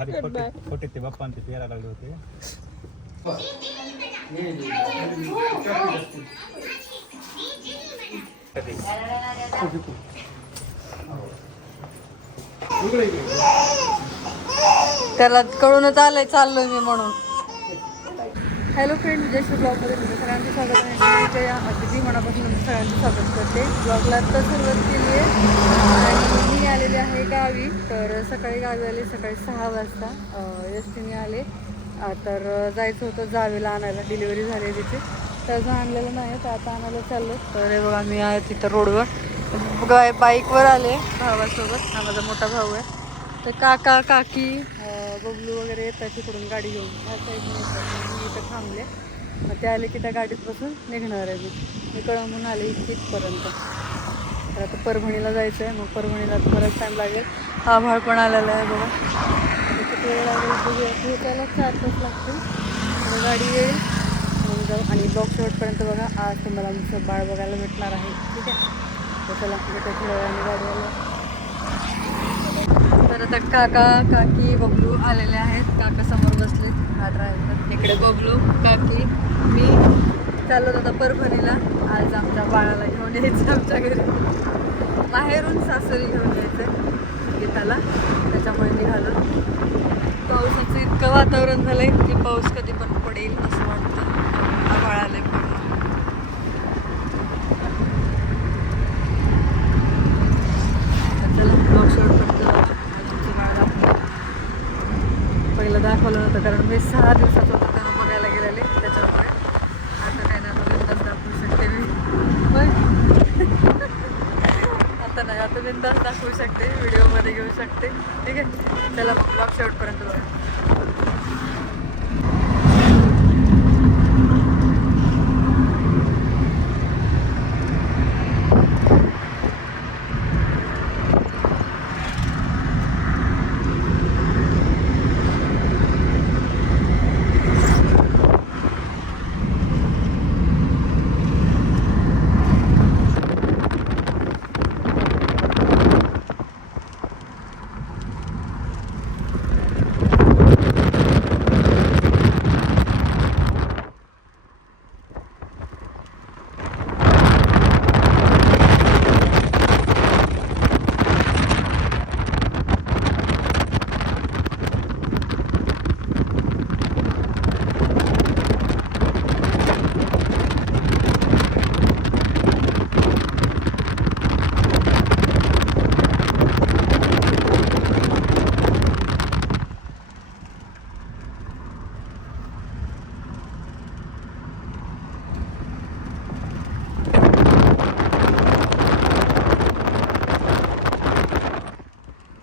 खाली खोटे ते बाप्पांचे पेरा लागले होते. त्याला कळूनच आलंय चाललोय मी म्हणून. हॅलो फ्रेंड, जयश्री ब्लॉगमध्ये तुमचं सगळ्यांचं स्वागत आहे. या अतिथी मनापासून तुमचं सगळ्यांचं स्वागत करते. ब्लॉगला आत्ता सुरुवात केली आहे आणि मी आलेले आहे गावी. तर सकाळी गावी आले, सकाळी 6 वाजता एस टीने आले. तर जायचं होतं जावेला आणायला, डिलिव्हरी झाली आहे तिची. तर अजून आणलेलं नाही, तर आता आणायला चाललो. तर हे बघा मी आहे तिथं रोडवर, बघा बाईकवर आले भावासोबत. हा माझा मोठा भाऊ आहे. तर काका काकी बबलू वगैरे येतात तिकडून गाडी घेऊन, ह्या साईडने येतात. मी इथं थांबले, मग ते आले की त्या गाडीत बसून निघणार आहे. मी कळंबून आले इथपर्यंत. तर आता परभणीला जायचं आहे, मग परभणीला तर बराच टाईम लागेल. आभाळ पण आलेला आहे बघा. किती वेळ लागेल बघूया. पोहोचायला 4 तास लागतील. तर गाडी येईल मग जाऊ. आणि ब्लॉग शेवटपर्यंत बघा. आज तुम्हाला आमचं बाळ बघायला भेटणार आहे, ठीक आहे. तर चला भेटत थोड्या वेळाने गाडीवाला. तर आता काका काकी बबलू आलेले आहेत. काका समोर बसलेत, हा ड्रायव्हर. इकडे बबलू काकी मी चाललो आता परभणीला. आज आमच्या बाळाला घेऊन यायचं आमच्या घरी. बाहेरून सासरी घेऊन यायचं गीताला, त्याच्यामुळे निघालो. पावसाचं इतकं वातावरण झालंय की पाऊस कधी पण पडेल असं वाटतं. आभाळ आलंय पूर्ण. पहिलं दाखवलं नव्हतं कारण मी 6 दिवसाचं होतं त्यांना बघायला गेलेले, त्याच्यामुळे आता काय नाही बिंदास दाखवू शकते मी. आता नाही, आता बिंदास दाखवू शकते, व्हिडिओमध्ये घेऊ शकते, ठीक आहे. चला ब्लॉग शेवटपर्यंत बघा.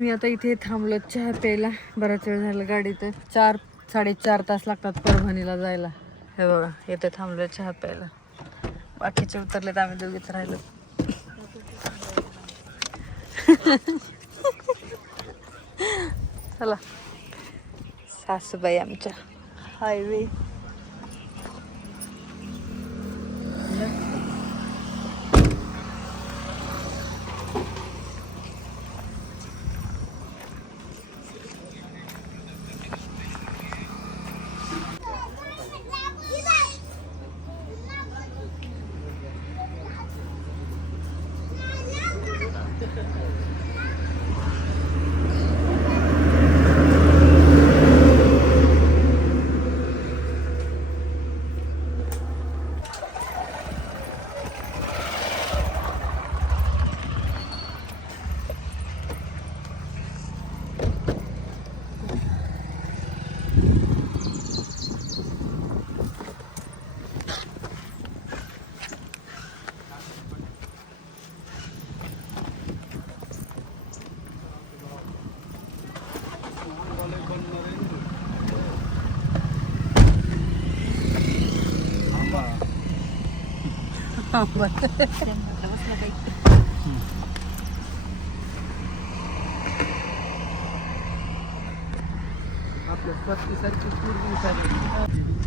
मी आता इथे थांबलो चहा प्यायला. बराच वेळ झाला गाडीत. 4-4.5 तास लागतात परभणीला जायला. हे बघा इथे थांबलो चहा प्यायला. बाकीचे उतरलेत, आम्ही दोघीच राहिलो. चला सासूबाई आमच्या हायवे.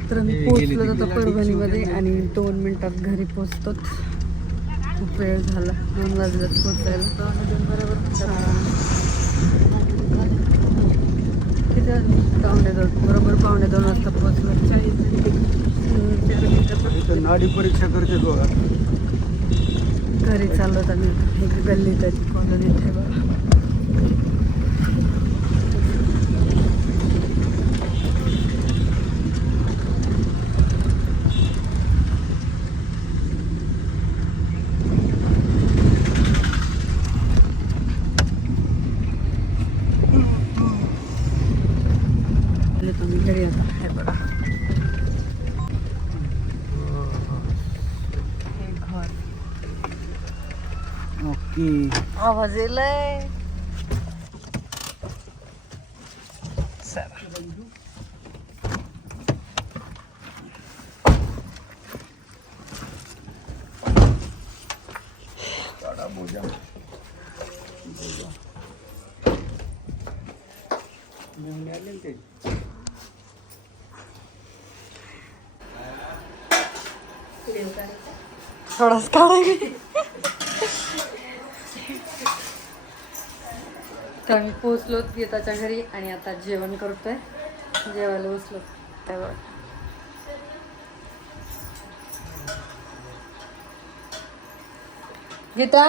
तर मी पोहोचलो आता परभणीमध्ये आणि 2 मिनिटात घरी पोहोचतो. खूप वेळ झाला, 2 वाजल्यात पोहोचायला. किती 2:15 बरोबर 2:15 वाजता पोहोचलो. 4 मिनिटं इथं नाडी परीक्षा करते बघा. घरी चाललो तर आम्ही. एक गल्ली तरी कॉलनीत आहे बघा. तुम्ही घरी आता आहे बघा. हे घर. ओके. आवाज येलाय. थोडाच काढायला. तर आम्ही पोहोचलो गीताच्या घरी आणि आता जेवण करतोय. जेवायला बसलो त्यावर. गीता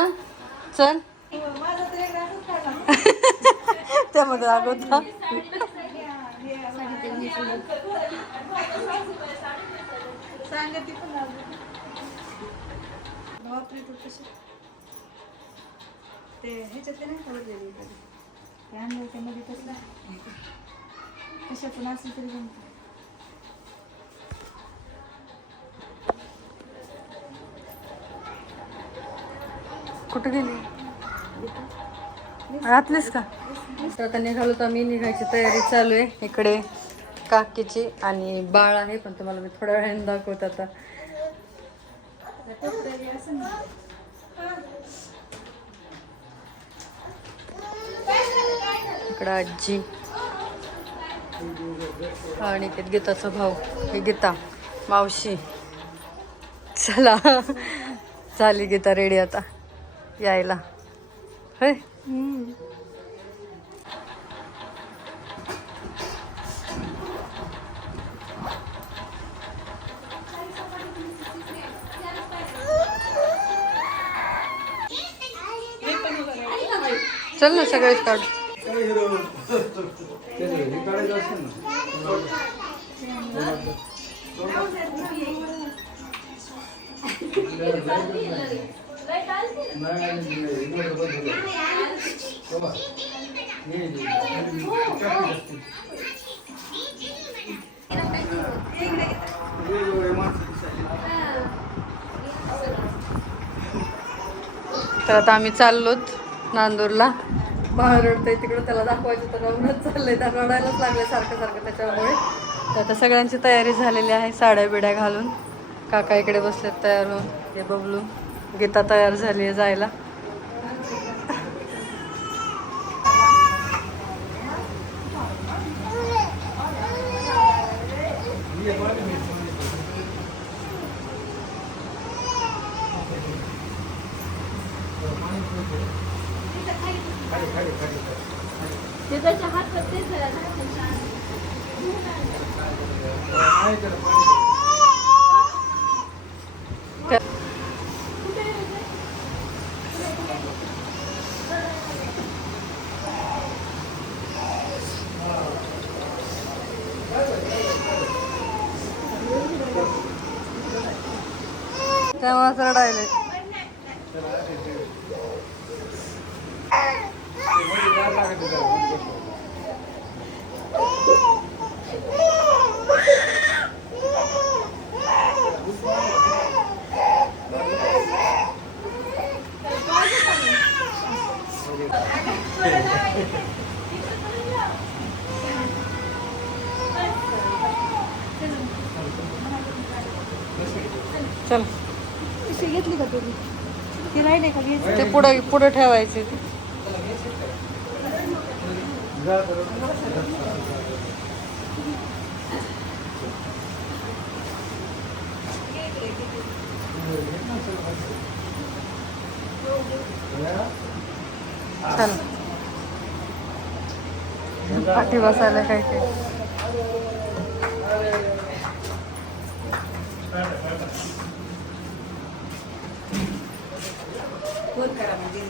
चल. त्यामध्ये अगोदर ते ह्याच्यातले नाही खवडलेले कधी ते आणलं त्यामध्ये तसला कशाचं असेल तरी जमतं. कुठं गेली राहतलीस का? तर आता निघालो तर आम्ही. निघायची तयारी चालू आहे. इकडे काकीची आणि बाळ आहे पण तुम्हाला मी थोड्या वेळाने दाखवत आता. इकडं आजी आणि गीताचा भाऊ. हे गीता मावशी. चला झाली गीता रेडी आता यायला. होय चल ना सगळेच काढ. तर आता आम्ही चाललोत नांदूरला. बाहेर रडतंय तिकडं. त्याला दाखवायचं तर रडूनच चाललंय. त्या रडायलाच लागलं सारखं सारखं त्याच्यामुळे. तर आता सगळ्यांची तयारी झालेली आहे साड्या बिड्या घालून. काका इकडे बसलेत तयार होऊन. हे बबलू. गीता तयार झाली आहे जायला. तेव्हा रडायला. चल घेतली का तुम्ही? ती राहिले का घ्यायचं? ते पुढं पुढं ठेवायचे ते. चल पाठी बसायला काय काय. फोन करा म्हणजे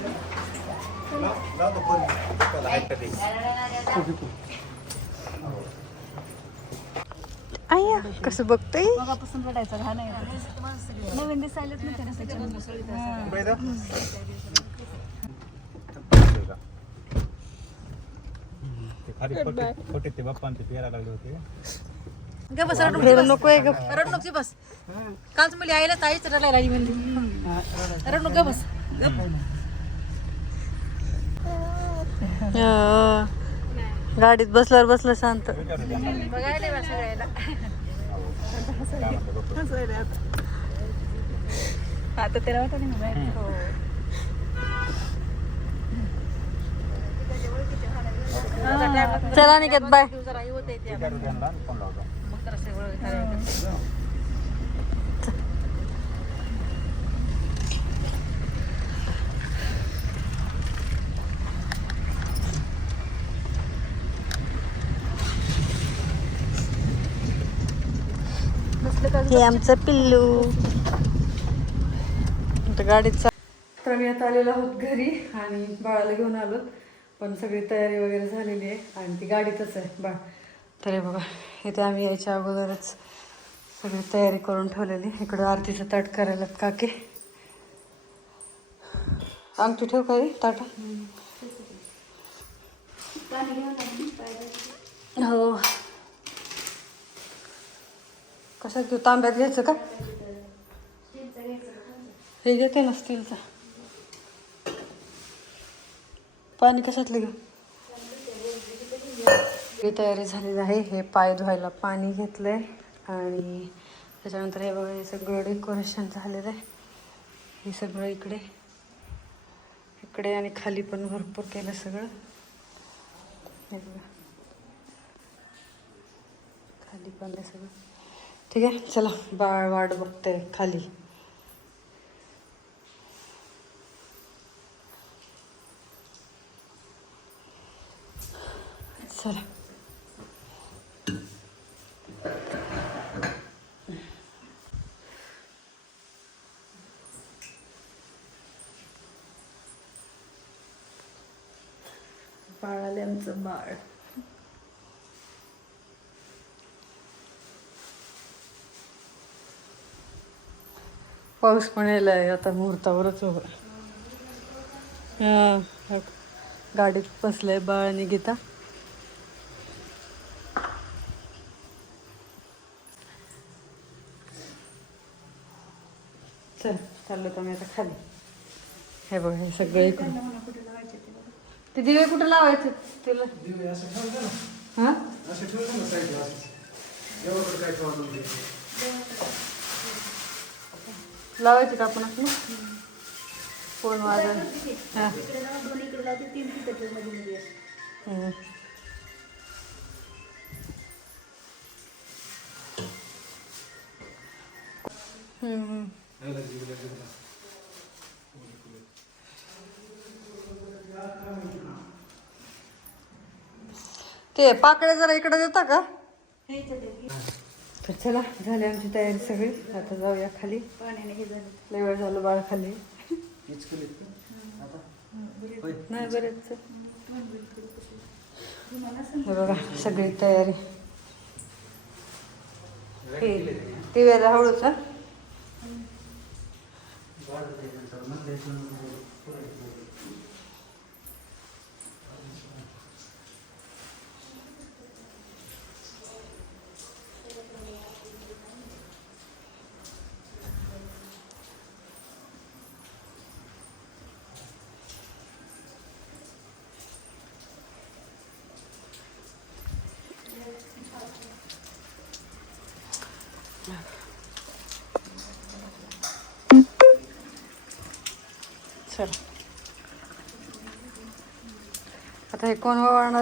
आया कसं बघतय. मगापासून रडायचं घा नाही नवीन दिसायलाच नाही खोटे ते बाप्पा ते पेरा लागले होते. बस रडू नको आहे रडू नको बस. कालच मुली आईला ताईच रडायला लागली म्हणजे रडू नको बस. गाडीत बसल्यावर बसलं शांत. आता त्याला वाटत नाही चला निकेत बाय. हे आमचं पिल्लू गाडीत. तर मी आता आलेलो आहोत घरी आणि बाळाला घेऊन आलो. पण सगळी तयारी वगैरे झालेली आहे आणि ती गाडीतच आहे बाळ. तर हे बघा इथे आम्ही यायच्या अगोदरच सगळी तयारी करून ठेवलेली. इकडं आरतीचं ताट करायला काके. अंगठी ठेव काही ताटा. हो कशात घेऊ तांब्यात घ्यायचं का. हे घेते ना स्टीलचं. पाणी कशातलं घेऊ. ही तयारी झालेली आहे. हे पाय धुवायला पाणी घेतलंय आणि त्याच्यानंतर हे बघा हे सगळं डेकोरेशन झालेलं आहे. हे सगळं इकडे इकडे आणि खाली पण भरपूर केलं सगळं. हे बघा खाली पण आहे सगळं. ठीक आहे चला बाळ वाट बघते खाली. चला बाळ आले आमचं बाळ. पाऊस पण यायलाय आता मुहूर्तावरच उभं. हा गाडीत बसलंय बाळ आणि गीता. चल चाललो तर मी आता खाली. हे बघ हे सगळं इकडून. ते दिवे कुठं लावायचे तिला. हा लावायचे का आपण आपलं फोन वाजव. हां ते पाकळे जरा इकडे देता का. तर चला झाली आमची तयारी सगळी. आता जाऊया खाली. लय वेळ झालं बाळ खाली. नाही बरेच. हे बघा सगळी तयारी. ती वेळेला हळूच. चला आता हे कोण वाढणार.